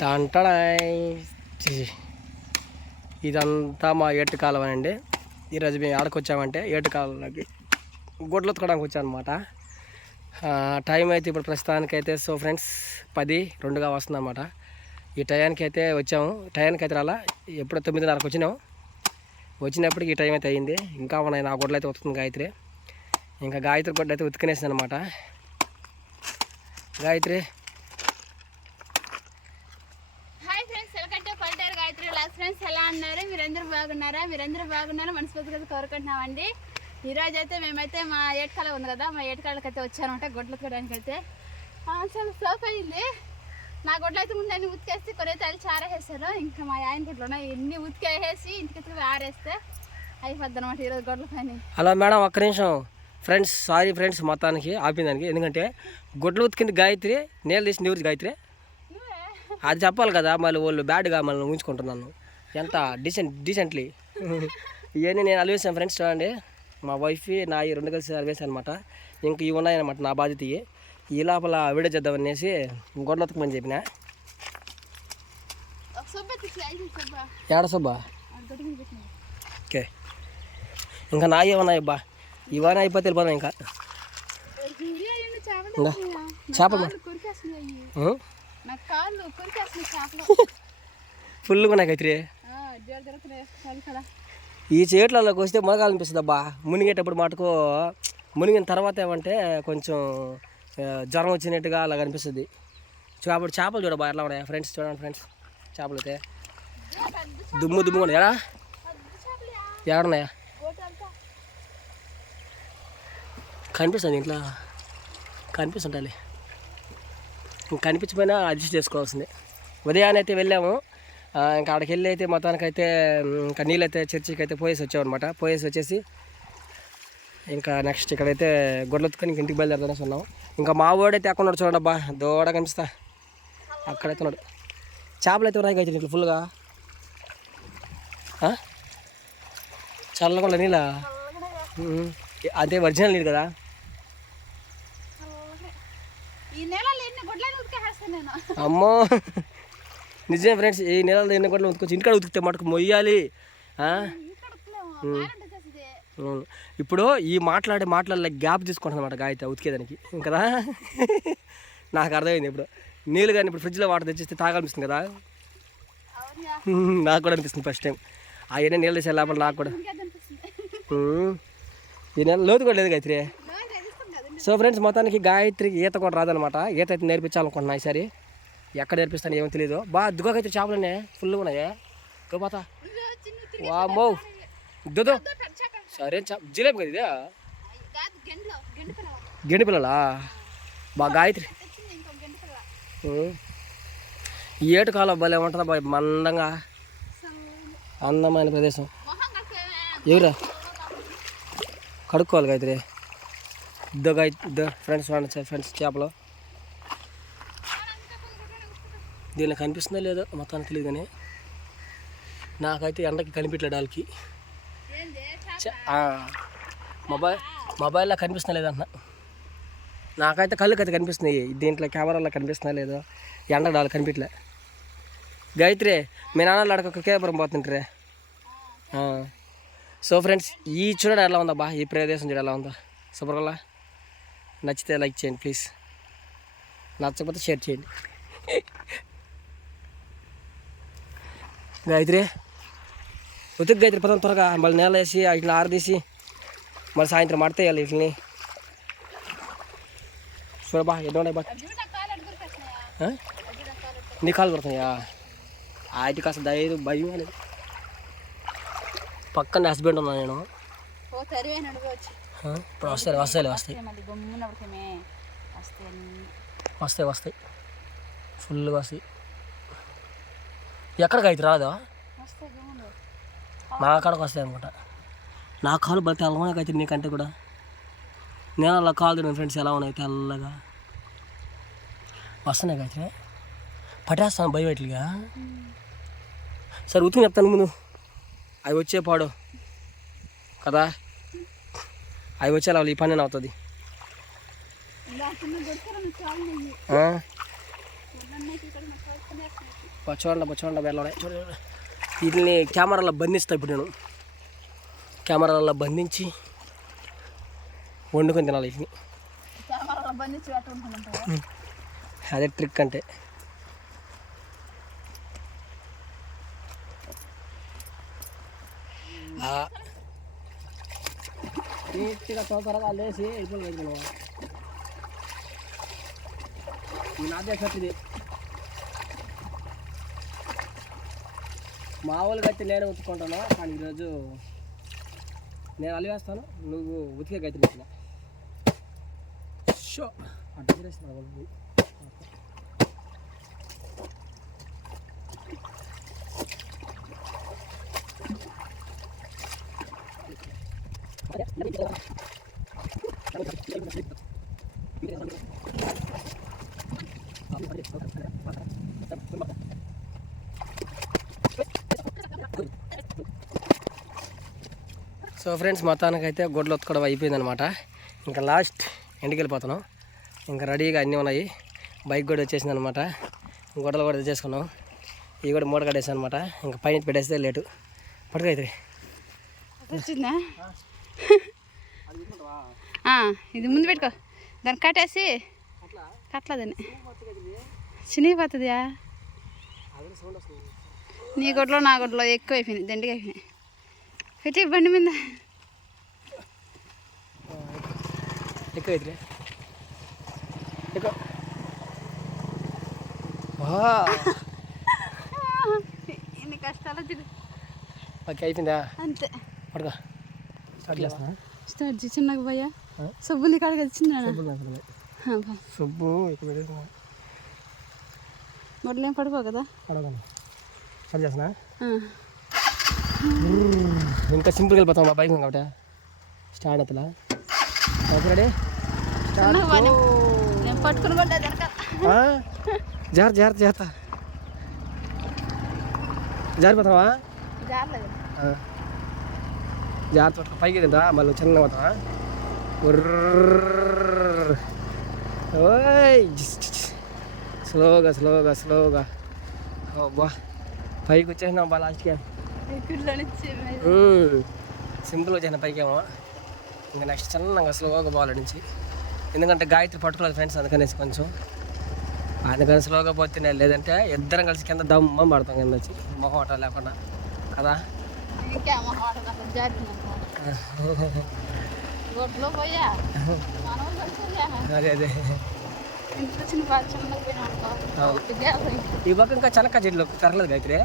టంటడాయ్. ఇదంతా మా ఏటు కాలం అండి ఈరోజు మేము ఆడకు వచ్చామంటే ఏటు కాలంలోకి గుడ్లు ఉతకడానికి వచ్చాం అనమాట టైం అయితే ఇప్పుడు ప్రస్తుతానికైతే సో ఫ్రెండ్స్ పది రెండుగా వస్తుందన్నమాట. ఈ టయానికి అయితే వచ్చాము. టయానికి అయితే రాలా ఎప్పుడో తొమ్మిదిన్నరకు వచ్చినాము వచ్చినప్పటికి ఈ టైం అయితే అయింది. ఇంకా ఉన్నాయి నా గుడ్లు అయితే ఉతుకుతుంది గాయత్రి. ఇంకా గాయత్రి గుడ్డ అయితే ఉతికినేసింది అనమాట Gayatri hi friends welcome to పల్టారు friends ఎలా ఉన్నారు? మీరందరూ బాగున్నారా? మీరందరూ బాగున్నారా? మనస్ఫూర్తిగా కోరుకుంటున్నామండి. ఈ రోజు అయితే మేమైతే మా ఏటకాల ఉంది కదా మా ఏటకాళ్ళకి అయితే వచ్చానమాట గొడ్లు తీయడానికి అయితే. ఆ, చాలా స్లోప్ అయింది నా గొడ్లు అయితే ముందు అన్ని ఉతికేసి కొన్ని తల్లి చారేసేసారు ఇంకా మా ఆయన గుడ్లు ఉన్నాయి. ఎన్ని ఉతికేసి ఇంటికి ఆరేస్తే అయిపోద్ది అనమాట ఈరోజు గొడ్ల పని. హలో మేడం ఒక్క నిమిషం. ఫ్రెండ్స్ సారీ ఫ్రెండ్స్ మొత్తానికి ఆపిందానికి. ఎందుకంటే గొడ్లు ఉతికింది గాయత్రి నీళ్ళు తీసి నీరు గాయత్రి. అది చెప్పాలి కదా మళ్ళీ వాళ్ళు బ్యాడ్గా మళ్ళీ ఉంచుకుంటున్నాను ఎంత డీసెంట్ డీసెంట్లీ ఇవన్నీ నేను అలివేసాను ఫ్రెండ్స్ చూడండి. మా వైఫ్ నా ఈ రెండు కలిసి అలివేసాను అనమాట ఇంక ఇవి ఉన్నాయన్నమాట నా బాధ్యత ఇవి. ఈ లోపల వీడియో చేద్దామనేసి గొడ్లు ఉతకమని చెప్పిన. ఏడ సబ్బా? ఓకే. ఇంకా నా ఏమన్నాయి అబ్బా ఇవన్నీ అయిపోతే వెళ్ళిపోదాం ఇంకా. ఏంటి చేపలు చేపలు కాళ్ళు చేపలు. ఫుల్గా ఈ చేట్లలోకి వస్తే మొదలు అనిపిస్తుంది అబ్బా. మునిగేటప్పుడు మటుకు మునిగిన తర్వాత ఏమంటే కొంచెం జ్వరం వచ్చినట్టుగా అలా కనిపిస్తుంది అప్పుడు చేపలు చూడబా ఎట్లా ఉన్నాయి? ఫ్రెండ్స్ చూడండి ఫ్రెండ్స్ చేపలు అయితే. దుమ్ము దుమ్ము ఉన్నాయి ఎడా కనిపిస్తుంది ఇంట్లో. కనిపిస్తుంటాలి కనిపించిపోయినా అడ్జస్ట్ చేసుకోవాల్సిందే. ఉదయాన్నే అయితే వెళ్ళాము ఇంకా అక్కడికి వెళ్ళి అయితే మొత్తానికైతే ఇంకా నీళ్ళైతే చర్చికి అయితే పోయేసి వచ్చామన్నమాట. పోయేసి వచ్చేసి ఇంకా నెక్స్ట్ ఇక్కడైతే గొడ్లెత్తుకొని ఇంక ఇంటికి బయలుదేరదానేసి ఉన్నాం. ఇంకా మా వాడైతే అక్కడ ఉన్నాడు చూడండి అబ్బా దూడ కనిపిస్తా. అక్కడైతే ఉన్నాడు. చేపలు అయితే ఉన్నాయి కదా ఇట్లా ఫుల్గా చల్లకుండా చల్లగా నీళ్ళ? అదే ఒరిజినల్ నీళ్ళు కదా ఈ నెలలో ఎన్ని గుడ్లని ఉతికేస్తాను నేను అమ్మో! నిజమే ఫ్రెండ్స్ ఈ నెలలో ఎన్ని గంటలు ఉతుకొచ్చి ఇంటికాడ ఉతికితే మటుకు మొయ్యాలి. అవును. ఇప్పుడు ఈ మాట్లాడే మాటలలో గ్యాప్ తీసుకుంటుంది అనమాట గాయత ఉతికేదానికి. కదా? నాకు అర్థమైంది ఇప్పుడు. నీళ్ళు కానీ ఇప్పుడు ఫ్రిడ్జ్లో వాటర్ తెచ్చిస్తే తాగాలనిపిస్తుంది కదా? నాకు కూడా అనిపిస్తుంది ఫస్ట్ టైం అవన్నీ నీళ్ళు తీసే లోపల నాకు కూడా. ఈ నెల లోతు కూడా లేదు గాయత్రి. సో ఫ్రెండ్స్ మొత్తానికి గాయత్రికి ఈత కూడా రాదనమాట. ఈత అయితే నేర్పించాలనుకుంటున్నా ఈసారి. ఎక్కడ నేర్పిస్తాను ఏమో తెలియదు బాగా దుగ్గకైతే చేపలున్నాయి ఫుల్గా ఉన్నాయా. దుద్దు పెద్ద చేప. సరే చా జిలేబీ కదా ఇదే? గెండు పిల్ల గెండి పిల్లలా? బా గాయత్రి. ఏటు కాలం భలే ఉంటుందా బాయ్ మందంగా. అందమైన ప్రదేశం. ఎవరా? కడుక్కోవాలి గాయత్రి. ఇద్దో గాయ ఇద్దో ఫ్రెండ్స్ వాడి ఫ్రెండ్స్ చేపలు. దీనిలో కనిపిస్తుందో లేదో మొత్తానికి తెలియదు కానీ నాకైతే ఎండకి కనిపించలేదు వాళ్ళకి. చ- మొబైల్ మొబైల్లో కనిపిస్తున్నా లేదంటున్నా నాకైతే కళ్ళుకి అయితే కనిపిస్తున్నాయి. దీంట్లో కెమెరాలో కనిపిస్తున్నా లేదో ఎండ డాలు కనిపించలే గాయత్రి మీ నాన్న అడగ కేపురం పోతుంటారే సో ఫ్రెండ్స్ ఈ చూడ ఎలా ఉందా బా ఈ ప్రదేశం చూడ ఎలా ఉందా. సూపర్గా నచ్చితే లైక్ చేయండి ప్లీజ్ నచ్చకపోతే షేర్ చేయండి. గాయత్రి ఉతుకు గాయత్రి పదం త్వరగా. మళ్ళీ నేల వేసి ఇట్లా ఆరదీసి మళ్ళీ సాయంత్రం మడతేయాలి వీటిని. చూడబా ఎన్నో బా. నీ కాలు కొడుతున్నాయా ఆటి కాస్త దయదు భయం అనేది. పక్కన హస్బెండ్ ఉన్నా నేను. ఇప్పుడు వస్తాయి వస్తాయి వస్తాయి వస్తాయి వస్తాయి ఫుల్గా వస్తాయి ఎక్కడికి అయితే రాదా నా కాడకు వస్తాయి అనుకుంటా. నా కాలు బలి తెల్లగా అయితే నీకంటే కూడా. నేను అలా కాలు తిన్నాను ఫ్రెండ్స్ ఎలా ఉన్నాయి? తెల్లగా. వస్తున్నాయి అయితే పట్టేస్తాను భయం ఎట్లుగా సరే ఉతికి చెప్తాను ముందు. అవి వచ్చే పాడు. కదా? అవి వచ్చే ఈ పని అవుతుంది చూడండి చూడండి వెళ్ళడే చూడండి వీటిని కెమెరాలో బంధిస్తా ఇప్పుడు నేను. కెమెరాలో బంధించి వండుకొని తినాలి వీటిని. అదే ట్రిక్ అంటే. నీట్గా త్వరగా లేచి వెళ్ళిపోయి నాదే ఇది. మామూలుగా అయితే నేనే ఉతుక్కుంటాను కానీ ఈరోజు నేను అలివేస్తాను నువ్వు ఉతికే గతి షో అడ్డు చేస్తున్నావు సో ఫ్రెండ్స్ మొత్తానికైతే గొడ్లు ఉతకడం అయిపోయిందనమాట ఇంకా లాస్ట్ ఇంటికి వెళ్ళిపోతున్నాం. ఇంకా రెడీగా అన్నీ ఉన్నాయి. బైక్ కూడా వచ్చేసింది అనమాట గొడవలు కూడా తెచ్చేసుకున్నాం. ఇవి కూడా మూట కట్టేసాను అనమాట ఇంకా పైన పెట్టేస్తే లేటు. పట్టుకైతే వచ్చిందా? ఇది ముందు పెట్టుకో. దాన్ని కట్టేసి కట్టలేదని. చినిగిపోతుందా నీ గొడ్లో నా గొడ్లో ఎక్కువ అయిపోయినాయి దండిగా అయిపోయినాయి పెట్టి బండి మీద. ఎక్కువ. అయితే ఎన్ని కష్టాలు ఓకే అయిపోయిందా? అంతే. పడుకో. స్టార్ట్ స్టార్ట్ చేసి చిన్నగా పోయా ఆ? సబ్బు నీ కాడికి వచ్చిందా? సబ్బు నాకు ఏం పడుకో కదా? చేస్తున్నా? ఆ. ఇంకా సింపుల్గా వెళ్ళిపోతాం మా బైక్ కాబట్టి. స్టార్ట్ అవుతుందా? Okay ready? జాగ్రత్త జాగ్రత్త జాగ్రత్త. జారిపోతావా. జాగ్రత్త పైకి తింటా మళ్ళీ చిన్న. ఓయ్ స్లోగా స్లోగా స్లోగా. అబ్బా పైకి వచ్చేసినాం బా లాస్ట్కి సింపుల్ వచ్చాను పైకేమో ఇంకా నెక్స్ట్ చిన్నగా స్లోగా పోవాలి నుంచి ఎందుకంటే గాయత్రి పట్టుకోలేదు ఫ్రెండ్స్ అందుకనేసి కొంచెం. అందుకని స్లోగా పోతే లేదంటే ఇద్దరం కలిసి కింద దమ్మ పడతాం కింద వచ్చి. మొహం లేకుండా. కదా? అదే అదే ఈ పక్క ఇంకా చనక్క చెట్లు తరలేదు గాయత్రి.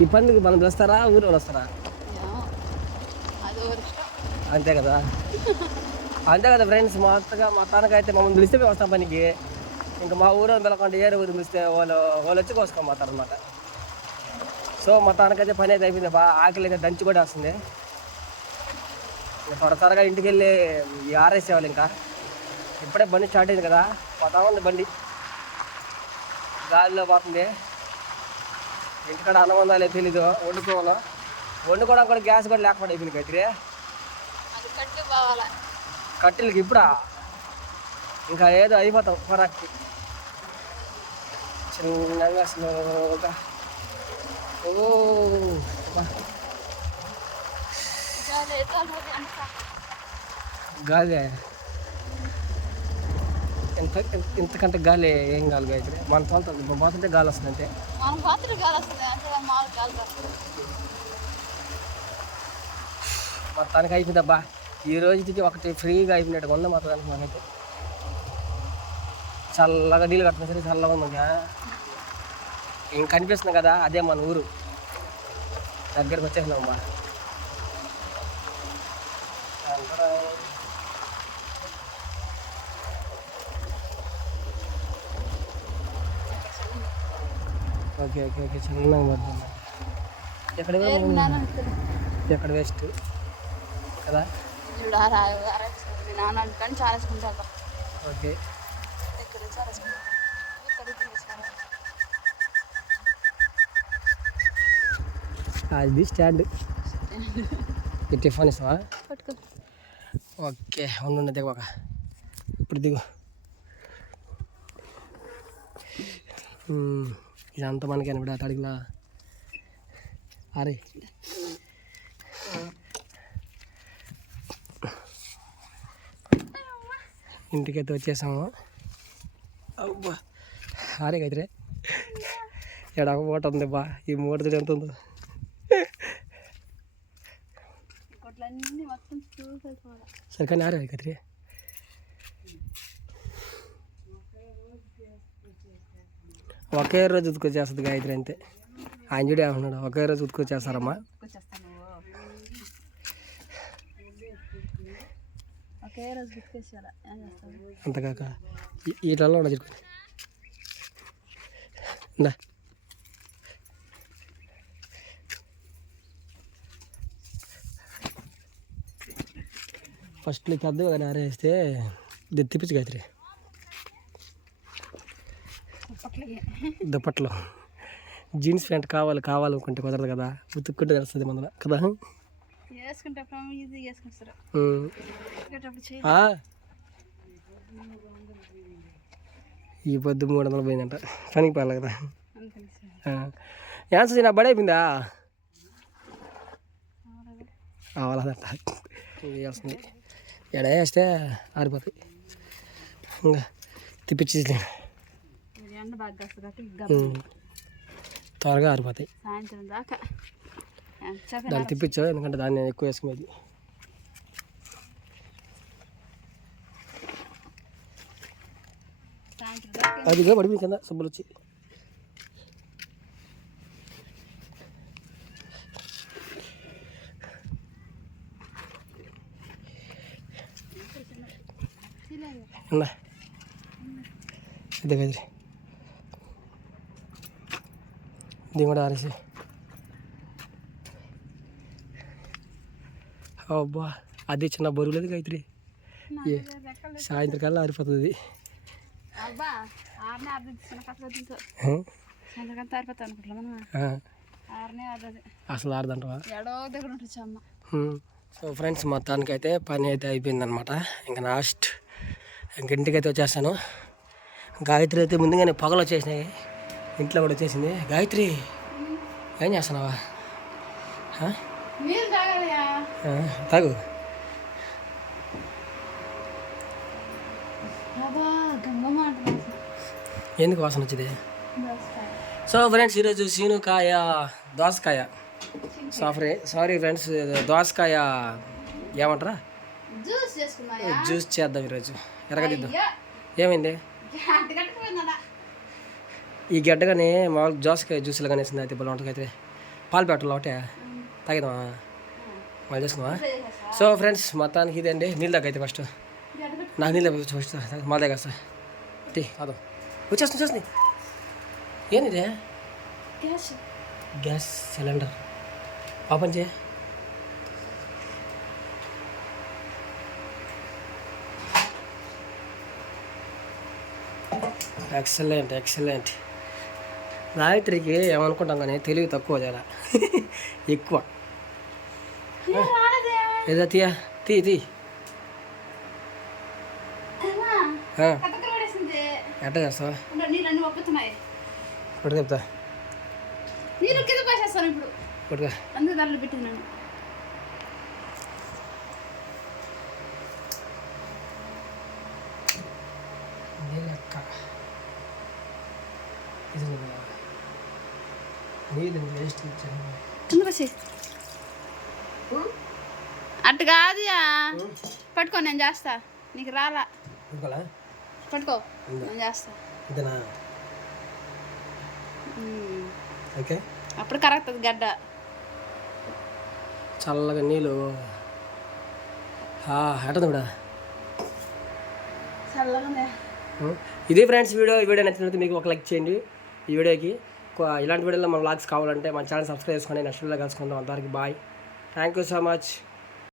ఈ పండుగ మనం పిలుస్తారా ఊరు వాళ్ళు వస్తారా అంతే కదా అంతే కదా ఫ్రెండ్స్ మొత్తగా మొత్తానికి అయితే మమ్మల్ని పిలిస్తే మేము వస్తాం పనికి ఇంకా మా ఊరు పిలకుండా ఏరే ఊరు పిలిస్తే వాళ్ళు వాళ్ళు వచ్చి కోసుకొని పోతారు అనమాట సో మొత్తానికైతే పని అయితే అయిపోయింది. బాగా ఆకలి అయితే దంచి కూడా వస్తుంది. ఇంకా త్వర త్వరగా ఇంటికి వెళ్ళి ఆరేసేవాళ్ళు ఇంకా. ఇప్పుడే బండి స్టార్ట్ అయింది కదా పోతా ఉంది బండి. గాలిలో పోతుంది. ఇంటికాడ ఉందా లేదు తెలీదు వండుకోవాలో? వండుకోవడం కూడా గ్యాస్ కూడా లేకుండా అయిపోయింది పోవాలా? కట్టెలకి ఇప్పుడా? ఇంకా ఏదో అయిపోతాం పొరాక్కి. చిన్నగా స్లోగా గాలి అంట. ఇంత- ఇంతకంటే గాలి ఏం గాలి గాయత్రి మన తోలుతుంది పోతుంటే గాలి వస్తుంది అంతే. మనం పాత్ర గాలి వస్తుంది అంటే మామూలు గాలి మొత్తానికి అయిపోయిందబ్బా ఈ రోజుకి ఒకటి ఫ్రీగా అయిపోయినట్టుగా ఉంది మొత్తానికి మనకి. చల్లగా నీళ్ళు కట్టిన సరే చల్లగా ఉంది ఇంకా. కనిపిస్తుంది కదా అదే మన ఊరు. దగ్గరికి వచ్చేసినాం బా. ఓకే ఓకే ఓకే పడుతుంది ఎక్కడ. ఎక్కడ వేస్ట్? కదా? ఓకే ఇక్కడ చారేసుకుంటాను ఇక్కడ తీసాను అది స్టాండ్. టిఫిన్ ఇస్తావా? ఓకే ఉండు దిగు ఒక ఇప్పుడు దిగు. ఇదంతా మనకి అనబడి అడిగిలా? అరే. ఇంటికైతే వచ్చేసాము. అబ్బా. అరే కదిరే మూట ఉంది బా. ఈ మూట చూడు ఎంత ఉందో. కొట్లన్నీ మొత్తం చూసేసుకోవాలి సరే కానీ ఆరే కదిరే ఒకే రోజు ఉతుకొచ్చేస్తుంది గాయత్రి అంతే. ఆయన చూడే ఉన్నాడు ఒకే రోజు ఉతుకొచ్చేస్తారమ్మా అంతకాక ఈ- వీటిల్లో ఉండదు ఫస్ట్ పెద్దగా కానీ ఆరేస్తే ఇది తిప్పించు గాయత్రి అప్పట్లకి దుప్పట్లో జీన్స్ ప్యాంట్ కావాలి కావాలనుకుంటే కుదరదు కదా ఉతుక్కుంటే తెలుస్తుంది మన కదా. ఈ పొద్దు మూడు వందలు పోయిందంట పనికి పర్లే కదా యాన్సర్ నా బడి అయిపోయిందా అవ్వలేదంట వేయాల్సింది ఎడ వేస్తే ఆరిపోతాయి ఇంకా తిప్పించి. త్వరగా ఆరిపోతాయి దాన్ని తిప్పించు ఎందుకంటే దాన్ని ఎక్కువ వేసుకునేది అదిగా పడిపోయింది కింద సబ్బులు వచ్చి ఉన్నా ఇదే కదిరి ఇది కూడా ఆరేసి. అబ్బా అది చిన్న బరువు లేదు గాయత్రి. నాకు రెక్కలు సాయంత్రం కల్లా ఆరిపోతుంది అసలు ఆడదంటవా సో ఫ్రెండ్స్ మొత్తానికైతే పని అయితే అయిపోయిందనమాట ఇంకా లాస్ట్ ఇంటికైతే వచ్చేస్తాను. గాయత్రి అయితే ముందుగానే పొగలు వచ్చేసినాయి. ఇంట్లో కూడా వచ్చేసింది. గాయత్రి ఏం చేస్తున్నావా? తాగు. ఎందుకు వాసన వచ్చింది? సో ఫ్రెండ్స్ ఈరోజు సీనుకాయ దోసకాయ. సారీ సారీ ఫ్రెండ్స్ దోసకాయ ఏమంటారా? జ్యూస్ చేద్దాం ఈరోజు. ఎరగదిద్దాం ఏమైంది? ఈ గడ్డ కానీ మామూలు దోసకాయ జ్యూస్లు కానీ వేసింది? అయితే బలం ఉంటుంది అయితే. పాలు పెట్టాలి ఒకటే? తాగిదామా మళ్ళీ చేసుకుందామా సో ఫ్రెండ్స్ మొత్తానికి ఇదండి నీళ్ళు అయితే ఫస్ట్. నాకు నీళ్ళు ఫస్ట్ మా దగ్గర సార్ టీ కాదు వచ్చేస్తుంది వచ్చేస్తుంది. ఏంది గ్యాస్. Gas cylinder. ఓపెన్ చేయ. ఎక్సలెంట్ ఎక్సలెంట్ గాయత్రికి ఏమనుకుంటాం కానీ తెలివి తక్కువ జరా. ఎక్కువ. ఏదో తీయా తీ తీ ఎట్ట చేస్తావా? ఇప్పుడు చెప్తా ఇప్పుడు. ఇచ్చాను కింద పట్టుకో నేను చేస్తా. నీకు రాలా. పట్టుకో నేను చేస్తా. ఓకే. అప్పుడు కరెక్ట్ అది గడ్డ. చల్లగా నీళ్ళు. ఎట్టదు కూడా ఇది ఫ్రెండ్స్ వీడియో. ఈ వీడియో నచ్చినట్లయితే మీకు ఒక లైక్ చేయండి. ఈ వీడియోకి ఇలాంటి వీడియోలో మన వ్లాగ్స్ కావాలంటే మన ఛానల్ సబ్స్క్రైబ్ చేసుకోండి నెక్స్ట్ వీడియోలో కలుసుకుందాం. అంతవరకు bye thank you so much